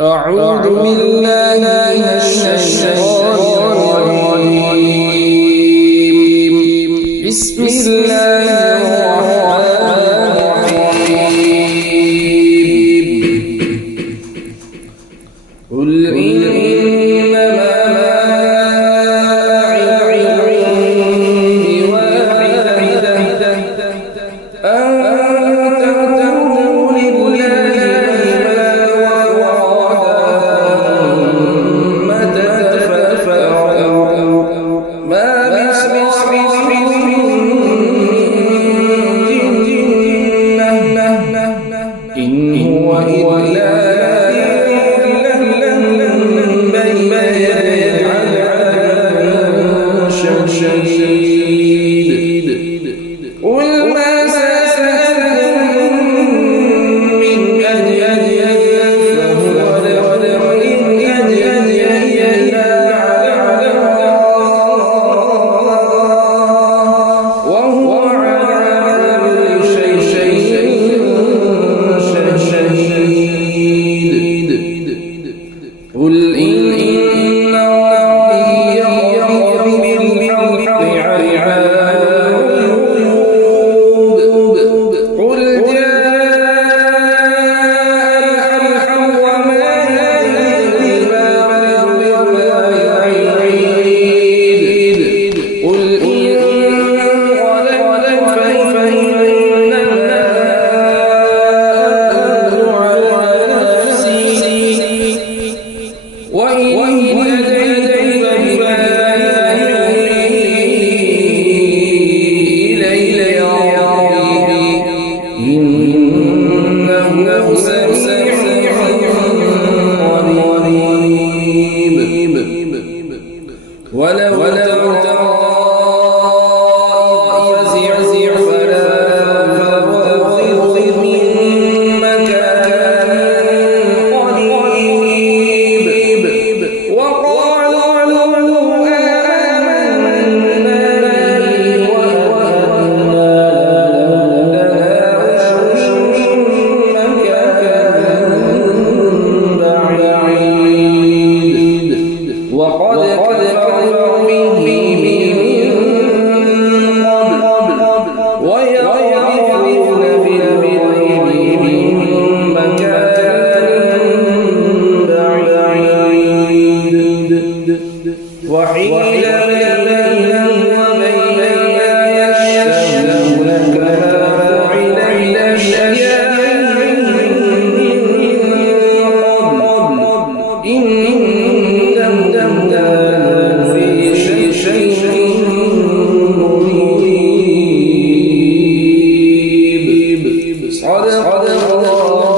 أعوذ بالله من الشيطان الرجيم. بسم الله الرحمن الرحيم. قل إنما عندي واحدة أن تقولوا لله ما باسمه إن هو إلا بين يدي عذاب شديد. قل ما سألتم من أجر فهو لكم إن أجري إلا على الله وهو على كل شيء شهيد. قل إن ربي يقضي بالحق قل جاء الحق وما يهدي الباطل وما يعيد. قل إن انقلبتم فإنما أدعو على نفسي وإن هديتم فبما إلي ربي إنه سميع قريب. ولو ترى إذ فزعوا فلا فوق من مكان قريب وقالوا آمنا به وأنا من مكان بعيد وقد كفروا به من قبل ويعرفون بالغيب من مكان بعيد. وحيل بينهم وبين ما يشتهون كما فعل بأشياء من قبل إنهم كانوا في شيء مريب. صدق الله